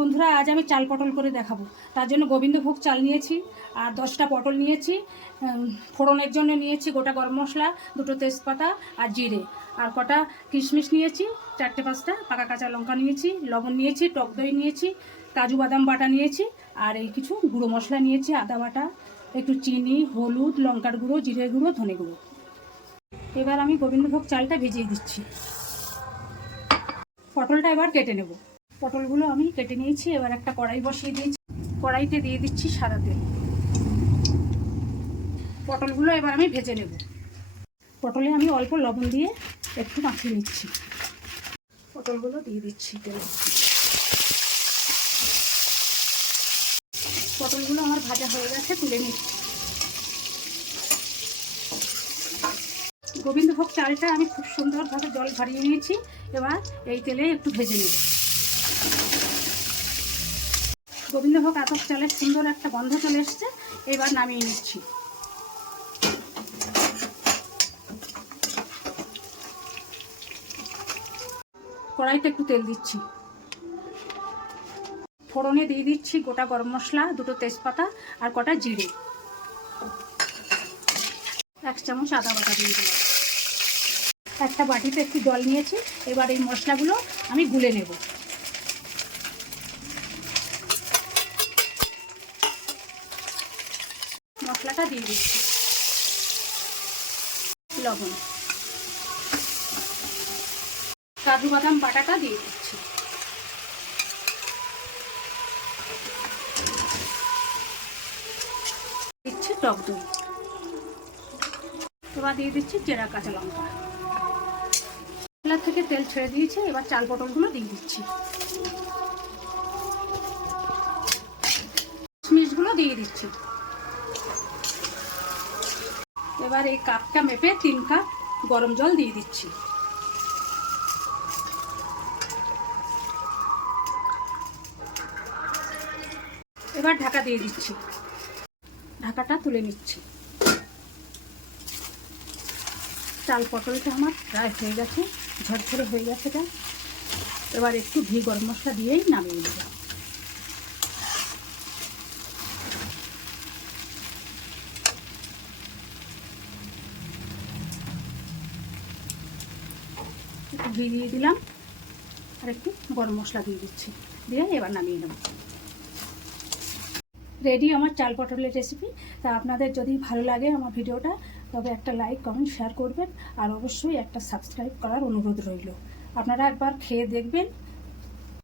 বন্ধুরা, আজ আমি চাল পটল করে দেখাবো। তার জন্য গোবিন্দভোগ চাল নিয়েছি আর 10টা পটল নিয়েছি। ফোড়নের জন্য নিয়েছি গোটা গরম মশলা, 2টো তেজপাতা আর জিরে, আর কটা কিশমিশ নিয়েছি, 4টে-5টা পাকা কাঁচা লঙ্কা নিয়েছি, লবণ নিয়েছি, টক দই নিয়েছি, কাজু বাদাম বাটা নিয়েছি, আর এই কিছু গুঁড়ো মশলা নিয়েছি, আদা বাটা, একটু চিনি, হলুদ, লঙ্কার গুঁড়ো, জিরে গুঁড়ো, ধনে গুঁড়ো। এবার আমি গোবিন্দভোগ চালটা ভিজিয়ে দিচ্ছি। পটলটা এবার কেটে নেব। পটলগুলো আমি কেটে নিয়েছি। এবার একটা কড়াই বসিয়ে দিয়েছি। কড়াইতে দিয়ে দিচ্ছি সাদা তেল। পটলগুলো এবার আমি ভেজে নেব। পটলে আমি অল্প লবণ দিয়ে একটু মাখিয়ে নিচ্ছি। পটলগুলো দিয়ে দিচ্ছি তেলে। পটলগুলো আমার ভাজা হয়ে গেছে, তুলে নিচ্ছি। গোবিন্দভোগ চালটা আমি খুব সুন্দরভাবে জল ঝরিয়ে নিয়েছি। এবার এই তেলে একটু ভেজে নেব। গোবিন্দভোগ আতপ চালের সুন্দর একটা গন্ধ চলে এসছে। এবার নামিয়ে নিচ্ছি। কড়াইতে একটু তেল দিচ্ছি। ফোড়নে দিয়ে দিচ্ছি গোটা গরম মশলা, 2টো তেজপাতা আর কটা জিরে, 1 চামচ আদা বাটা দিয়ে দিলাম। একটা বাটিতে একটু জল নিয়েছি। এবার এই মশলাগুলো আমি গুলে নেব। মশলাটা দিয়ে দিচ্ছি, লবণ, কাজু বাদাম বাটাটা দিয়ে দিচ্ছি, দিচ্ছি টক দই, এবার দিয়ে দিচ্ছি চেরা কাঁচা লঙ্কা। মশলা থেকে তেল ছেড়ে দিয়েছে। এবার চাল পটলগুলো দিয়ে দিচ্ছি, কিশমিশগুলো দিয়ে দিচ্ছি। এবার এই কাপটা মেপে 3 কাপ গরম জল দিয়ে দিচ্ছি। এবার ঢাকা দিয়ে দিচ্ছি। ঢাকাটা তুলে নিচ্ছি। চাল পটলটা আমার প্রায় হয়ে গেছে, ঝরঝরে হয়ে গেছে। এটা এবার একটু ঘি গরম মশলা দিয়েই নামিয়ে দেব। একটু ঘি দিয়ে দিলাম আর একটু গরম মশলা দিয়ে দিচ্ছি, দিয়ে এবার নামিয়ে নেব। রেডি আমার চাল পটলের রেসিপি। তা আপনাদের যদি ভালো লাগে আমার ভিডিওটা, তবে একটা লাইক, কমেন্ট, শেয়ার করবেন আর অবশ্যই একটা সাবস্ক্রাইব করার অনুরোধ রইল। আপনারা একবার খেয়ে দেখবেন।